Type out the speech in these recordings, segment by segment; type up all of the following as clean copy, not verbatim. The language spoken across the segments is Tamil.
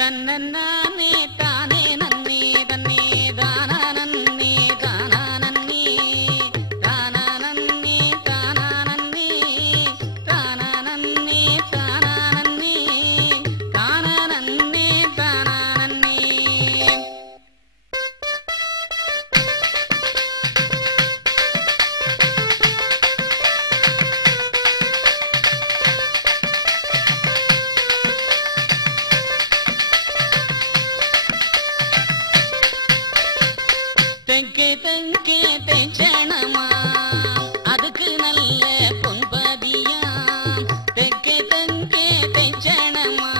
தன்னே தானே நன்னே தன்னே தானா நன்னே தானா நன்னே தானா நன்னே தானா நன்னே தானா நன்னே தானா நன்னே தானா நன்னே தானா நன்னே. தெங்கே தெங்கே தெச்சணமா அதுக்கு நல்ல பொன்பதியா. தெங்கே தெங்கே தெச்சணமா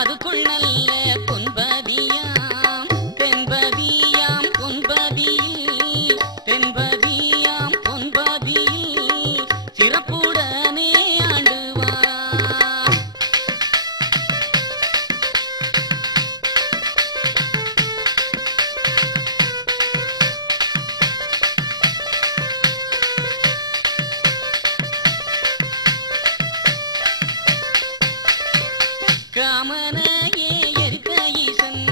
அதுக்குள் நல்ல பொன்பதியா. தென்பதியாம் பொன்பதியில் தென்பதியாம் பொன்பதியில் சிறப்புடனே ஆண்டுவா. காமனையே எரித்த ஈசன்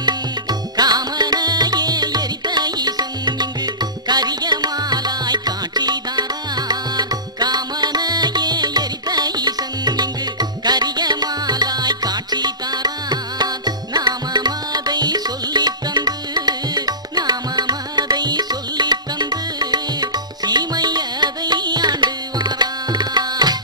காமனையே எரித்த ஈசன் இங்கு கரிய மாலாய் காட்சி தாரார். காமனையே எரித்த ஈசன் இங்கு கரிய மாலாய் காட்சி தாரார். நாமமதை சொல்லித் தந்து நாமமதை சொல்லித் தந்து சீமையதை ஆண்டு வாரார்.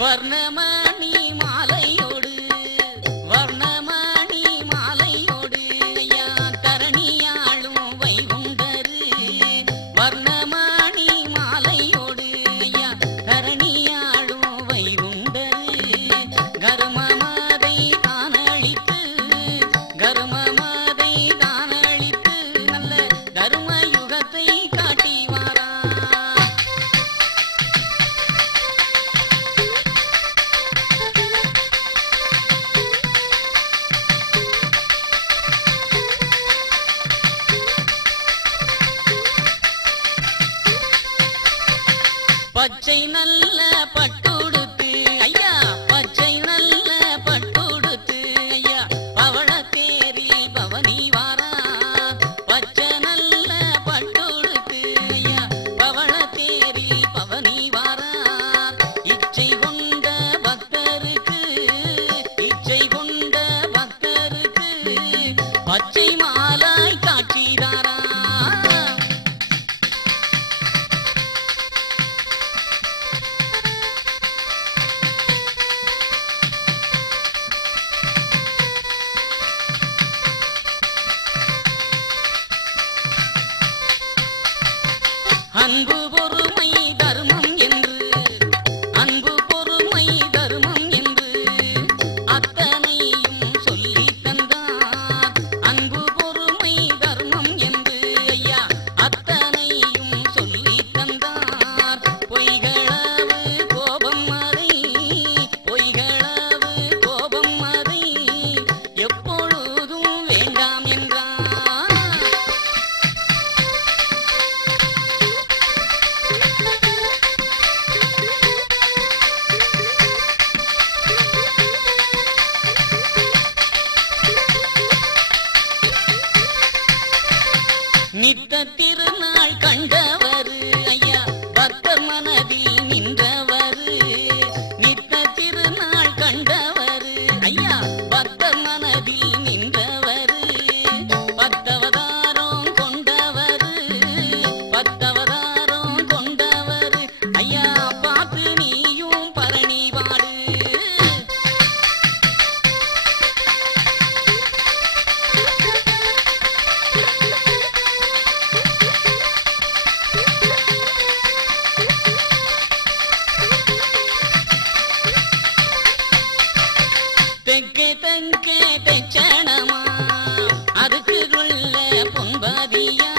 வர்ணமணி மாலையோடு வர்ணமணி மாலையோடு ஐயா தரணியாளும் வைகுண்டரு. வர்ணமணி மாலையோடு ஐயா தரணியாளும் வைகுண்டரு. கர்மமதை தானழித்து கர்மமதை தானழித்து நல்ல தர்மயுகத்தை காட்டி வாரா. பச்சை நல்ல பட்டுடுத்து ஐயா பச்சை நல்ல பட்டுடுத்து ஐயா பவளத்தேரில் பவனி வாரா. பச்சை நல்ல பட்டுடுத்து ஐயா பவளத்தேரில் பவனி வாரா. இச்சை கொண்ட பக்தருக்கு இச்சை கொண்ட பக்தருக்கு பச்சை மாலாய் காட்சி தாரா. அன்பு பொறுமை தர்மம் என்று அன்பு பொறுமை தர்மம் என்று அத்தனையும் சொல்லி தந்தார். அன்பு பொறுமை தர்மம் என்று ஐயா அத்தனையும் சொல்லி தந்தார். பொய்களவு கோபம் அதை பொய்களவு கோபம் அதை எப்பொழுதும் வேண்டாம் என்றார். நித்த திருநாள் கண்டவர் ஐயா பக்தர் மனதில் நின்றவர். நித்த திருநாள் கண்டவர் ஐயா பக்தர் மனதில் நின்றவர். பத்தவதாரம் கொண்டவர் பத்தவதாரம் கொண்டவர் ஐயா பார்த்து நீயும் பரணி பாடு. தெங்கே தெங்கே தெச்சணமா அதுக்கு உள்ள பொன்பதியா.